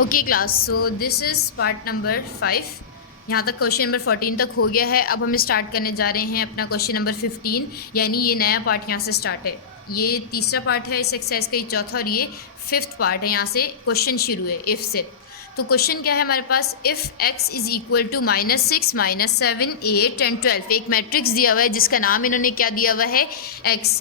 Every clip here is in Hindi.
Okay class, so this is part number 5। यहाँ तक क्वेश्चन नंबर 14 तक हो गया है। अब हम स्टार्ट करने जा रहे हैं अपना क्वेश्चन नंबर 15, यानी ये नया पार्ट यहाँ से स्टार्ट है। ये तीसरा पार्ट है इस एक्सरसाइज का, ये चौथा और ये 5th पार्ट है। यहाँ से क्वेश्चन शुरू है इफ़ से। तो क्वेश्चन क्या है हमारे पास, if x is equal to -6, -7, 8 and 12। एक मैट्रिक्स दिया हुआ है जिसका नाम इन्होंने क्या दिया हुआ है, x।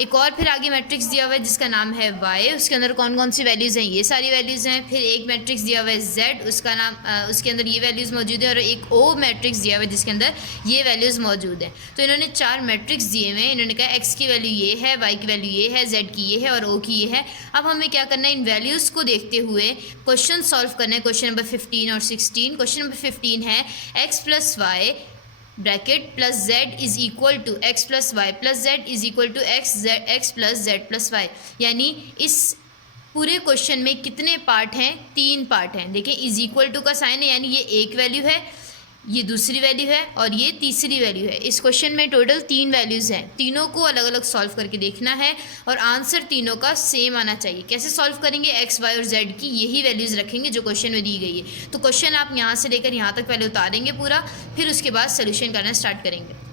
एक और फिर आगे मैट्रिक्स दिया हुआ है जिसका नाम है y, उसके अंदर कौन कौन सी वैल्यूज़ हैं, ये सारी वैल्यूज़ हैं। फिर एक मैट्रिक्स दिया हुआ है z, उसका नाम उसके अंदर ये वैल्यूज़ मौजूद है। और एक o मैट्रिक्स दिया हुआ है जिसके अंदर ये वैल्यूज़ मौजूद हैं। तो इन्होंने 4 मैट्रिक्स दिए हुए हैं। इन्होंने कहा x की वैल्यू ये है, y की वैल्यू ये है, z की ये है और o की ये है। अब हमें क्या करना है, इन वैल्यूज़ को देखते हुए क्वेश्चन सॉल्व करना है। क्वेश्चन नंबर 15 और 16। क्वेश्चन नंबर 15 है x plus y bracket plus z is equal to x plus y plus z is equal to x plus z plus y. यानी इस पूरे क्वेश्चन में कितने पार्ट हैं, 3 पार्ट हैं। देखिए इज इक्वल टू का साइन है, यानी ये एक वैल्यू है, ये दूसरी वैल्यू है और ये तीसरी वैल्यू है। इस क्वेश्चन में टोटल 3 वैल्यूज़ हैं। तीनों को अलग अलग सॉल्व करके देखना है और आंसर तीनों का सेम आना चाहिए। कैसे सॉल्व करेंगे, एक्स वाई और जेड की यही वैल्यूज़ रखेंगे जो क्वेश्चन में दी गई है। तो क्वेश्चन आप यहाँ से लेकर यहाँ तक पहले उतारेंगे पूरा, फिर उसके बाद सोल्यूशन करना स्टार्ट करेंगे।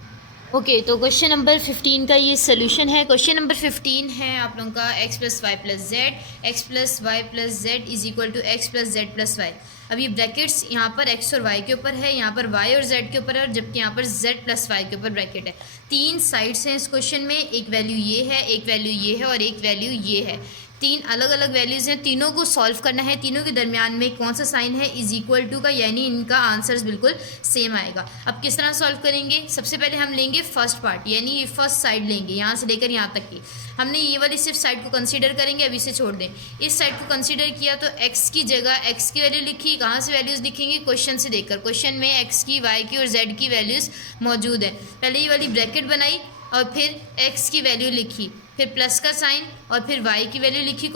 ओके तो क्वेश्चन नंबर 15 का ये सोल्यूशन है। क्वेश्चन नंबर 15 है आप लोगों का x plus y plus z, x plus y plus z is equal to x plus z plus y. अब ये ब्रैकेट्स यहाँ पर x और y के ऊपर है, यहाँ पर y और z के ऊपर है, और जबकि यहाँ पर z प्लस वाई के ऊपर ब्रैकेट है। 3 साइड्स हैं इस क्वेश्चन में, एक वैल्यू ये है, एक वैल्यू ये है और एक वैल्यू ये है। 3 अलग अलग वैल्यूज़ हैं, तीनों को सॉल्व करना है। तीनों के दरमियान में कौन सा साइन है, इज इक्वल टू का, यानी इनका आंसर्स बिल्कुल सेम आएगा। अब किस तरह सॉल्व करेंगे, सबसे पहले हम लेंगे फर्स्ट पार्ट, यानी ये फर्स्ट साइड लेंगे, यहाँ से लेकर यहाँ तक की। हमने ये वाली सिर्फ साइड को कंसीडर करेंगे, अभी से छोड़ दें। इस साइड को कंसीडर किया तो x की जगह x की वैल्यू लिखी। कहाँ से वैल्यूज़ लिखेंगे, क्वेश्चन से देखकर। क्वेश्चन में x की, y की और z की वैल्यूज़ मौजूद है। पहले ये वाली ब्रैकेट बनाई और फिर x की वैल्यू लिखी, फिर प्लस का साइन और फिर y की वैल्यू लिखी।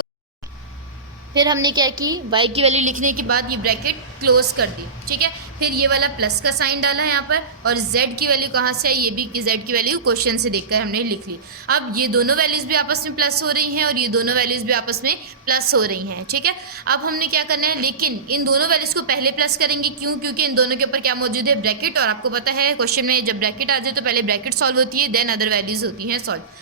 फिर हमने क्या की, y की वैल्यू लिखने के बाद ये ब्रैकेट क्लोज कर दी, ठीक है। फिर ये वाला प्लस का साइन डाला है यहाँ पर, और z की वैल्यू कहाँ से आई, ये भी z की वैल्यू क्वेश्चन से देखकर हमने लिख ली। अब ये दोनों वैल्यूज़ भी आपस में प्लस हो रही हैं और ये दोनों वैल्यूज़ भी आपस में प्लस हो रही हैं, ठीक है। अब हमने क्या करना है, लेकिन इन दोनों वैल्यूज़ को पहले प्लस करेंगे। क्यों, क्योंकि इन दोनों के ऊपर क्या मौजूद है, ब्रैकेट। और आपको पता है क्वेश्चन में जब ब्रैकेट आ जाए तो पहले ब्रैकेट सॉल्व होती है, देन अदर वैल्यूज़ होती हैं सॉल्व।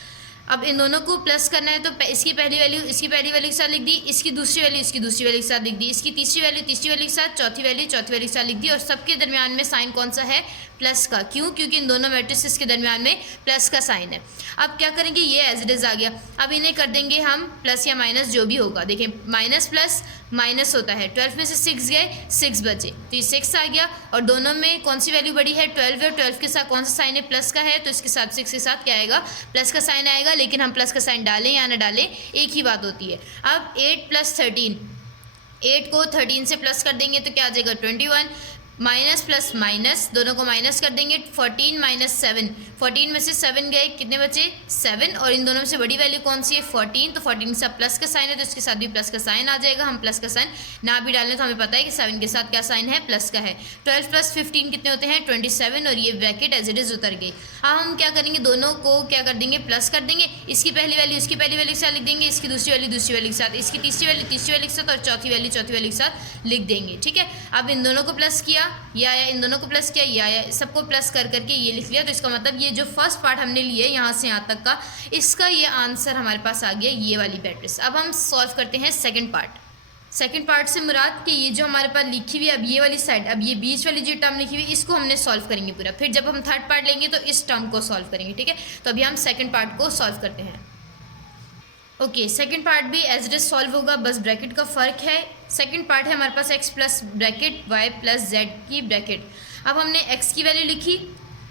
अब इन दोनों को प्लस करना है तो इसकी पहली वैल्यू इसकी पहली वैल्यू के साथ लिख दी, इसकी दूसरी वैल्यू इसकी दूसरी वैल्यू के साथ लिख दी, इसकी तीसरी वैल्यू के साथ, चौथी वैल्यू के साथ लिख दी। और सबके दरमियान में साइन कौन सा है, प्लस का। क्यों, क्योंकि इन दोनों मैट्रिसेस के दरमियान में प्लस का साइन है। अब क्या करेंगे, ये एज इट इज़ आ गया। अब इन्हें कर देंगे हम प्लस या माइनस, जो भी होगा। देखिए माइनस प्लस माइनस होता है, 12 में से 6 गए, 6 बचे, तो ये 6 आ गया। और दोनों में कौन सी वैल्यू बड़ी है, 12 है, और 12 के साथ कौन सा साइन है, प्लस का है, तो इसके साथ 6 के साथ क्या आएगा, प्लस का साइन आएगा। लेकिन हम प्लस का साइन डालें या ना डालें एक ही बात होती है। अब 8 प्लस 13, 8 को 13 से प्लस कर देंगे तो क्या आ जाएगा, 21। माइनस प्लस माइनस, दोनों को माइनस कर देंगे, 14 माइनस 7, 14 में से 7 गए, कितने बचे, 7। और इन दोनों में से बड़ी वैल्यू कौन सी है, 14। तो 14 के साथ प्लस का साइन है तो इसके साथ भी प्लस का साइन आ जाएगा। हम प्लस का साइन ना भी डालें तो हमें पता है कि 7 के साथ क्या साइन है, प्लस का है। 12 प्लस 15 कितने होते हैं, 27। और ये ब्रैकेट एज इट इज़ उतर गई। अब हम क्या करेंगे, दोनों को क्या कर देंगे, प्लस कर देंगे। इसकी पहली वैल्यू इसकी पहली वैल्यू के साथ लिख देंगे, इसकी दूसरी वैल्यू के साथ, इसकी तीसरी वैल्यू के साथ, और चौथी वैल्यू के साथ लिख देंगे, ठीक है। अब इन दोनों को प्लस किया, या इन दोनों को प्लस किया, या सबको प्लस कर करके ये लिख लिया। तो इसका मतलब ये जो फर्स्ट पार्ट हमने लिया यहाँ से यहाँ तक का, इसका ये आंसर हमारे पास आ गया, ये वाली मैट्रिक्स। अब हम सॉल्व करते हैं सेकंड पार्ट। सेकंड पार्ट से मुराद कि ये जो हमारे पास लिखी हुई, अब ये वाली साइड, अब ये बीच वाली जो टर्म लिखी हुई, इसको हमने सॉल्व करेंगे पूरा। फिर जब हम थर्ड पार्ट लेंगे तो इस टर्म को सॉल्व करेंगे, ठीक है। तो अभी हम सेकंड पार्ट को सॉल्व करते हैं। ओके सेकंड पार्ट भी एज इट इज सॉल्व होगा, बस ब्रैकेट का फ़र्क है। सेकंड पार्ट है हमारे पास x plus bracket y plus z की ब्रैकेट। अब हमने x की वैल्यू लिखी,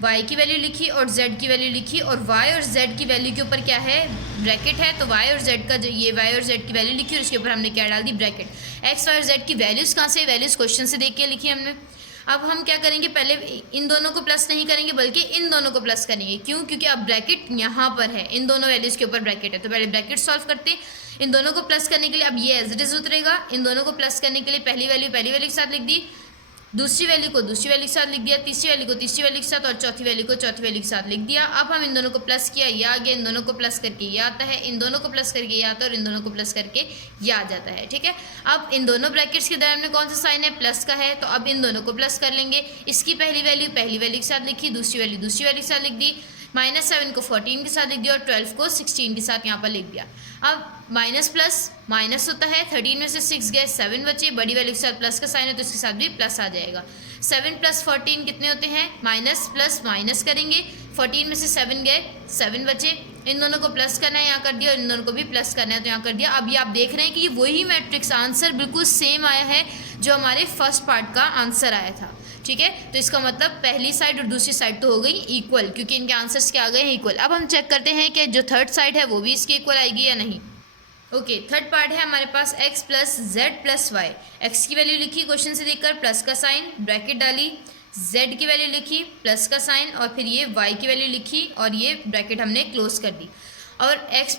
y की वैल्यू लिखी और z की वैल्यू लिखी, और y और z की वैल्यू के ऊपर क्या है, ब्रैकेट है। तो y और z का ये y और z की वैल्यू लिखी और उसके ऊपर हमने क्या डाल दी, ब्रैकेट। x y और z की वैल्यूज़ कहाँ से, वैल्यूज़ क्वेश्चन से देख के लिखी हमने। अब हम क्या करेंगे, पहले इन दोनों को प्लस नहीं करेंगे बल्कि इन दोनों को प्लस करेंगे। क्यों, क्योंकि अब ब्रैकेट यहाँ पर है, इन दोनों वैल्यूज़ के ऊपर ब्रैकेट है। तो पहले ब्रैकेट सॉल्व करते हैं। इन दोनों को प्लस करने के लिए अब ये एज इट इज़ उतरेगा। इन दोनों को प्लस करने के लिए पहली वैल्यू के साथ लिख दी, दूसरी वैल्यू को दूसरी वैल्यू के साथ लिख दिया, तीसरी वैल्यू को तीसरी वैल्यू के साथ और चौथी वैल्यू को चौथी वैल्यू के साथ लिख दिया। अब हम इन दोनों को प्लस किया, ये आ गया, इन दोनों को प्लस करके ये आता है, इन दोनों को प्लस करके ये आता है और इन दोनों को प्लस करके ये आ जाता है। ठीक है, अब इन दोनों ब्रैकेट्स के दरम्यान में कौन सा साइन है, प्लस का है, तो अब इन दोनों को प्लस कर लेंगे। इसकी पहली वैल्यू के साथ लिखी, दूसरी वैल्यू के साथ लिख दी, -7 को 14 के साथ लिख दिया और 12 को 16 के साथ यहाँ पर लिख दिया। अब माइनस प्लस माइनस होता है, 13 में से 6 गए, 7 बचे, बड़ी वैल्यू के साथ प्लस का साइन है तो इसके साथ भी प्लस आ जाएगा। 7 + 14 कितने होते हैं, माइनस प्लस माइनस करेंगे, 14 में से 7 गए, 7 बचे, इन दोनों को प्लस करना है, यहाँ कर दिया, और इन दोनों को भी प्लस करना है तो यहाँ कर दिया। अब ये आप देख रहे हैं कि ये वही मैट्रिक्स आंसर बिल्कुल सेम आया है जो हमारे फर्स्ट पार्ट का आंसर आया था। ठीक है, तो इसका मतलब पहली साइड और दूसरी साइड तो हो गई इक्वल, क्योंकि इनके आंसर्स क्या आ गए हैं, इक्वल। अब हम चेक करते हैं कि जो थर्ड साइड है वो भी इसके इक्वल आएगी या नहीं। ओके, थर्ड पार्ट है हमारे पास x + z + y। x की वैल्यू लिखी क्वेश्चन से देखकर, प्लस का साइन, ब्रैकेट डाली, z की वैल्यू लिखी, प्लस का साइन, और फिर ये y की वैल्यू लिखी और ये ब्रैकेट हमने क्लोज कर दी। और x,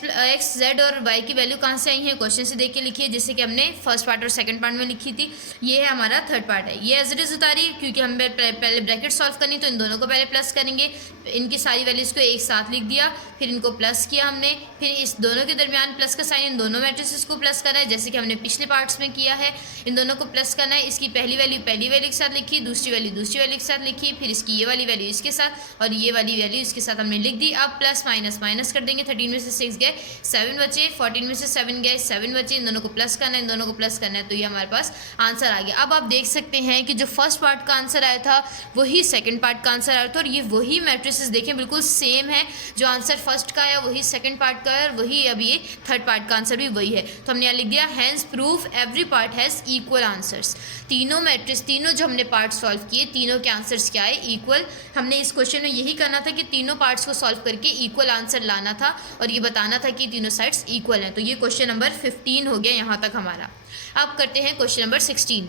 z और y की वैल्यू कहाँ से आई है, क्वेश्चन से देख के लिखिए, जैसे कि हमने फर्स्ट पार्ट और सेकंड पार्ट में लिखी थी। ये है हमारा थर्ड पार्ट है, ये एज इट इज उतारी, क्योंकि हम पहले ब्रैकेट सॉल्व करनी तो इन दोनों को पहले प्लस करेंगे, इनकी सारी वैल्यूज़ को एक साथ लिख दिया, फिर इनको प्लस किया हमने, फिर इस दोनों के दरमियान प्लस का साइन, इन दोनों मैट्रिसेस को प्लस करना है जैसे कि हमने पिछले पार्ट्स में किया है। इन दोनों को प्लस करना है, इसकी पहली वैल्यू के साथ लिखी, दूसरी वैल्यू के साथ लिखी, फिर इसकी ये वाली वैल्यू इसके साथ और ये वाली वैल्यू इसके साथ हमने लिख दी। अब प्लस माइनस माइनस कर देंगे, 13 में से 6 गए, 7 बचे, 14 में से 7 गए, 7 बचे, इन दोनों को प्लस करना है, इन दोनों को प्लस करना है, तो ये हमारे पास आंसर आ गया। अब आप देख सकते हैं कि जो फर्स्ट पार्ट का आंसर आया था वही सेकंड पार्ट का आंसर आया था, और ये वही मैट्रिसेस देखें बिल्कुल सेम है, जो आंसर फर्स्ट का है वही सेकंड पार्ट का है और वही अब ये थर्ड पार्ट का आंसर भी वही है। तो हमने यहाँ लिख दिया, hence proof every part has equal answers. तीनों मैट्रिक्स, तीनों जो हमने पार्ट सॉल्व किए, तीनों के आंसर्स क्या है, इक्वल। हमने इस क्वेश्चन में यही करना था कि तीनों पार्ट्स को सॉल्व करके इक्वल आंसर लाना था और ये बताना था कि तीनों साइड्स इक्वल हैं। तो ये क्वेश्चन नंबर 15 हो गया यहाँ तक हमारा। अब करते हैं क्वेश्चन नंबर 16।